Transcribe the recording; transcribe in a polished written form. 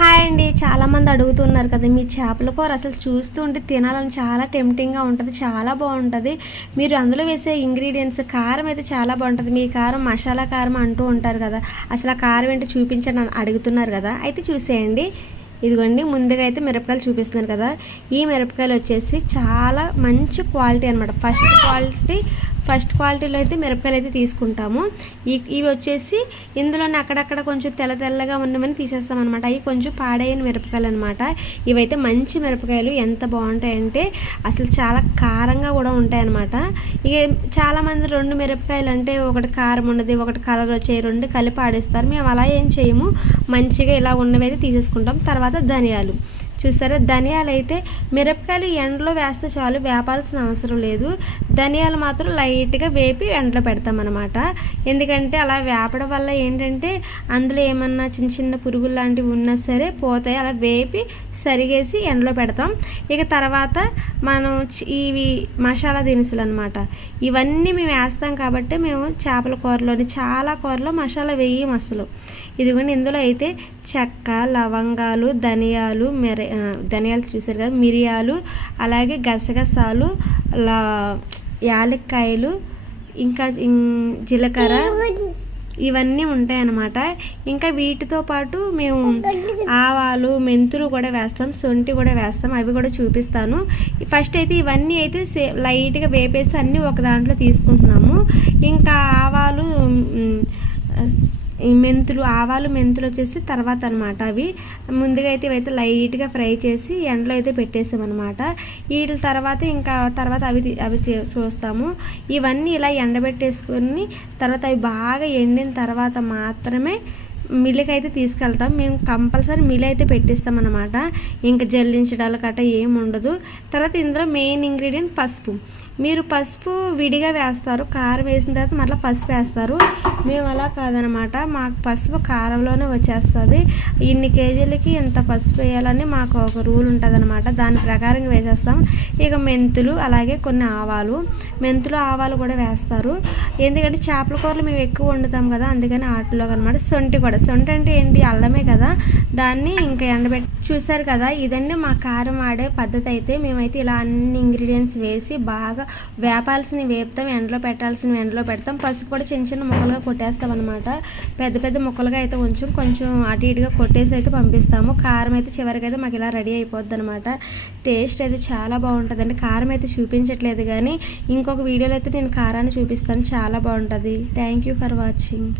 Hi అండి. చాలామంది అడుగుతున్నారు కదా, మీ చేపల కూర అసలు చూస్తుంటే తినాలని చాలా టెంప్టింగ్గా ఉంటుంది, చాలా బాగుంటుంది. మీరు అందులో వేసే ఇంగ్రీడియంట్స్ కారం అయితే చాలా బాగుంటుంది. మీ కారం మసాలా కారం అంటూ ఉంటారు కదా, అసలు ఆ కారం ఏంటో చూపించండి అని అడుగుతున్నారు కదా, అయితే చూసేయండి. ఇదిగోండి, ముందుగా అయితే మిరపకాయలు చూపిస్తున్నారు కదా, ఈ మిరపకాయలు వచ్చేసి చాలా మంచి క్వాలిటీ అనమాట. ఫస్ట్ క్వాలిటీలో అయితే మిరపకాయలు అయితే తీసుకుంటాము. ఇవి వచ్చేసి ఇందులోనే అక్కడక్కడ కొంచెం తెల్లగా ఉన్నవని తీసేస్తాం అనమాట. అవి కొంచెం పాడైన మిరపకాయలు అనమాట. ఇవైతే మంచి మిరపకాయలు, ఎంత బాగుంటాయంటే అసలు చాలా కారంగా కూడా ఉంటాయి అనమాట. ఇక చాలామంది రెండు మిరపకాయలు అంటే ఒకటి కారం ఉన్నది, ఒకటి కలర్ వచ్చాయి, రెండు కలిపి ఆడేస్తారు. మేము అలా ఏం చేయము, మంచిగా ఇలా ఉన్నవి అయితే తీసేసుకుంటాం. తర్వాత ధనియాలు చూసారా, ధనియాలు అయితే మిరపకాయలు ఎండలో వేస్తే చాలు, వేపాల్సిన అవసరం లేదు. ధనియాలు మాత్రం లైట్గా వేపి ఎండలో పెడతామన్నమాట. ఎందుకంటే అలా వేపడం వల్ల ఏంటంటే అందులో ఏమన్నా చిన్న పురుగులు లాంటివి ఉన్నా సరే పోతాయి. అలా వేపి సరిగేసి ఎండలో పెడతాం. ఇక తర్వాత మనం ఇవి మసాలా దినుసులు అనమాట. ఇవన్నీ మేము వేస్తాం కాబట్టి మేము చేపల కూరలోని చాలా కూరలో మసాలా వేయం అసలు. ఇదిగోండి, ఇందులో అయితే చెక్క, లవంగాలు, ధనియాలు చూసారు కదా, మిరియాలు, అలాగే గసగసాలు, యాలక్కాయలు, ఇంకా జీలకర్ర, ఇవన్నీ ఉంటాయన్నమాట. ఇంకా వీటితో పాటు మేము ఆవాలు, మెంతులు కూడా వేస్తాం, సొంటి కూడా వేస్తాం, అవి కూడా చూపిస్తాను. ఫస్ట్ అయితే ఇవన్నీ అయితే లైట్గా వేపేసి అన్నీ ఒక దాంట్లో తీసుకుంటున్నాము. ఇంకా ఆవాలు, మెంతులు వచ్చేసి తర్వాత అనమాట. అవి ముందుగా అయితే ఇవైతే లైట్గా ఫ్రై చేసి ఎండలో అయితే పెట్టేసామన్నమాట. వీటి తర్వాత అవి చూస్తాము. ఇవన్నీ ఇలా ఎండబెట్టేసుకొని తర్వాత అవి బాగా ఎండిన తర్వాత మాత్రమే మిల్లుకి అయితే తీసుకెళ్తాం. మేము కంపల్సరీ మిల్ అయితే పెట్టిస్తాం అన్నమాట. ఇంకా జల్లించడాలు గట్ట ఏమి ఉండదు. తర్వాత ఇందులో మెయిన్ ఇంగ్రీడియంట్ పసుపు. మీరు పసుపు విడిగా వేస్తారు, కారం వేసిన తర్వాత మళ్ళీ పసుపు వేస్తారు. మేము అలా కాదనమాట, మాకు పసుపు కారంలోనే వచ్చేస్తుంది. ఇన్ని కేజీలకి ఇంత పసుపు వేయాలని మాకు ఒక రూల్ ఉంటుంది అనమాట, దాని ప్రకారంగా వేసేస్తాం. ఇక మెంతులు, అలాగే కొన్ని ఆవాలు కూడా వేస్తారు. ఎందుకంటే చేపల కూరలు మేము ఎక్కువ వండుతాం కదా, అందుకని వాటిలో అనమాట. సొంటి అంటే ఏంటి, అల్లమే కదా, దాన్ని ఇంకా ఎండబెట్టి చూసారు కదా. ఇదండి మా కారం ఆడే పద్ధతి. అయితే మేమైతే ఇలా అన్ని ఇంగ్రీడియంట్స్ వేసి బాగా వేపాల్సినవి వేపుతాం, ఎండలో పెట్టాల్సినవి ఎండలో పెడతాం. పసుపు కూడా చిన్న ముక్కలుగా కొట్టేస్తాం అనమాట. పెద్ద ముక్కలుగా అయితే కొంచెం అటు ఇటుగా కొట్టేసి అయితే పంపిస్తాము. కారం అయితే చివరికి అయితే మాకు ఇలా రెడీ అయిపోద్ది అనమాట. టేస్ట్ అయితే చాలా బాగుంటుందండి. కారం అయితే చూపించట్లేదు కానీ ఇంకొక వీడియోలో అయితే నేను కారాన్ని చూపిస్తాను, చాలా బాగుంటుంది. Thank you for watching.